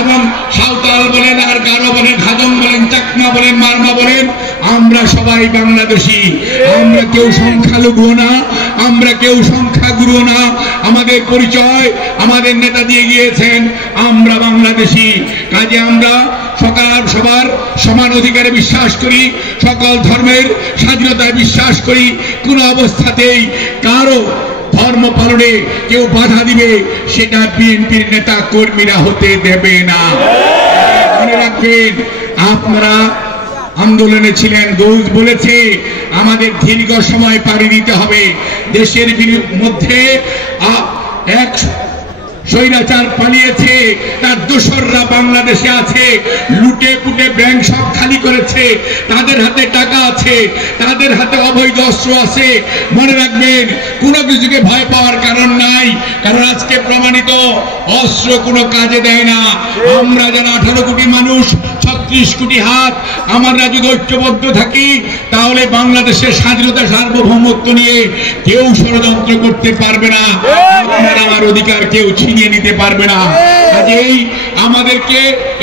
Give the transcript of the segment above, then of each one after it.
এবং সাঁওতাল বলেন, আর গারো বলেন, হাজং বলেন, চাকমা বলেন, মারমা বলেন, আমরা সবাই বাংলাদেশী। আমরা কেউ সংখ্যালঘু না, আমরা কেউ সংখ্যাগুরু না। আমাদের পরিচয় আমাদের নেতা দিয়ে গিয়েছেন, আমরা বাংলাদেশী। কাজে আমরা সবার সমান অধিকারে বিশ্বাস করি, সকল ধর্মের স্বাধীনতায় বিশ্বাস করি। কোন অবস্থাতেই কারো ধর্ম পালনে কেউ বাধা দিবে সেটা বিএনপির নেতা কর্মীরা হতে দেবে না। মনে রাখবেন, আপনারা আন্দোলনে ছিলেন, দৌড় বলেছে আমাদের দীর্ঘ সময় পাড়ি দিতে হবে। দেশের মধ্যে এক স্বৈরাচার পালিয়েছে, তার দোসররা বাংলাদেশে আছে, লুটে পুটে ব্যাংক সব খালি করেছে, তাদের হাতে টাকা আছে, তাদের হাতে অবৈধ অস্ত্র আছে। মনে রাখবেন, কোনো কিছুকে ভয় পাওয়ার কারণ নাই, কারণ আজকে প্রমাণিত অস্ত্র কোনো কাজে দেয় না। আমরা যারা 18 কোটি মানুষ, 36 কোটি হাত, আমরা যদি ঐক্যবদ্ধ থাকি তাহলে বাংলাদেশের স্বাধীনতা সার্বভৌমত্ব নিয়ে কেউ ষড়যন্ত্র করতে পারবে না, আপনার আমার অধিকার কেউ ছিনিয়ে নিতে পারবে না। কাজেই আমাদেরকে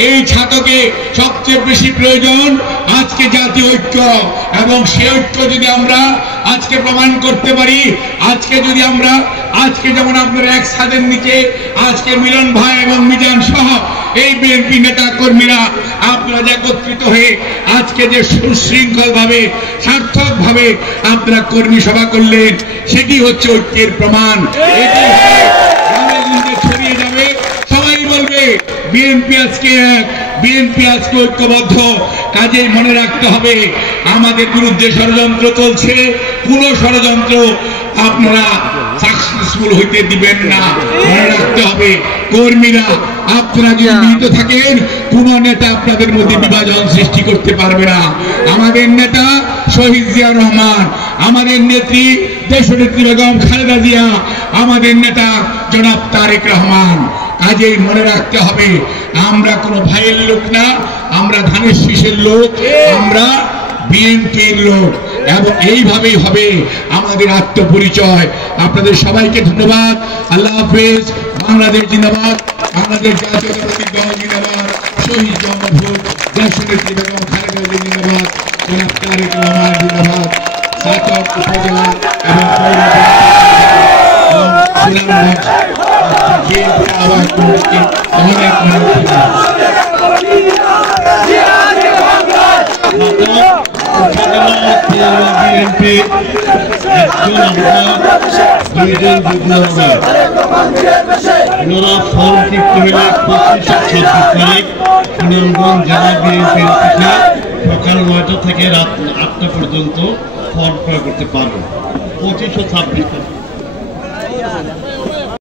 এই ছাত্রকে সবচেয়ে বেশি প্রয়োজন আজকে জাতীয় ঐক্য, এবং সেই ঐক্য যদি আমরা আজকে প্রমাণ করতে পারি, আজকে যদি আমরা আজকে যেমন আপনার এক ছাদের নিচে আজকে মিলন ভাই এবং মিজান সহ এই বিএনপি নেতা কর্মীরা আপনারা একত্রিত হয়ে আজকে যে সুশৃঙ্খল ভাবে সার্থক ভাবে আপনারা কর্মী সভা করলেন, সেটি হচ্ছে ঐক্যের প্রমাণ। এটি ছড়িয়ে যাবে, সবাই বলবে বিএনপি আজকে এক, বিএনপি আজকে ঐক্যবদ্ধ। কাজেই মনে রাখতে হবে, আমাদের বিরুদ্ধে ষড়যন্ত্র চলছে, কোন ষড়যন্ত্র আপনারা সাকসেসফুল হইতে দিবেন না। মনে রাখতে হবে, কর্মীরা আপনারা যদি মিলিত থাকেন, কোন নেতা আপনাদের মধ্যে বিভাজন সৃষ্টি করতে পারবে না। আমাদের নেতা শহীদ জিয়া রহমান, আমাদের নেত্রী দেশনেত্রী বেগম খালেদা জিয়া, আমাদের নেতা জনাব তারেক রহমান। কাজেই মনে রাখতে হবে, আমরা কোনো ভাইয়ের লোক না, আমরা ধানের শীষের লোক, আমরা বিএনপির লোক, এবং এইভাবেই হবে আমাদের আত্মপরিচয়। আপনাদের সবাইকে ধন্যবাদ। আল্লাহ হাফেজ। বাংলাদেশ জিন্দাবাদ, বাংলাদেশ জাতীয়তাবাদী দল জিন্দাবাদ, শহীদ জনভোট দেশনেত্রী বেগম খালেদা জিন্দাবাদ, জনাব তারেক রহমান জিন্দাবাদ। সাতক উপজেলা এবং বিএনপি সুনামগঞ্জ জেলা বিএনপির সকাল 9টা থেকে রাত 8টা পর্যন্ত ফর্ম ক্রয় করতে পারবেন। 25 ও 26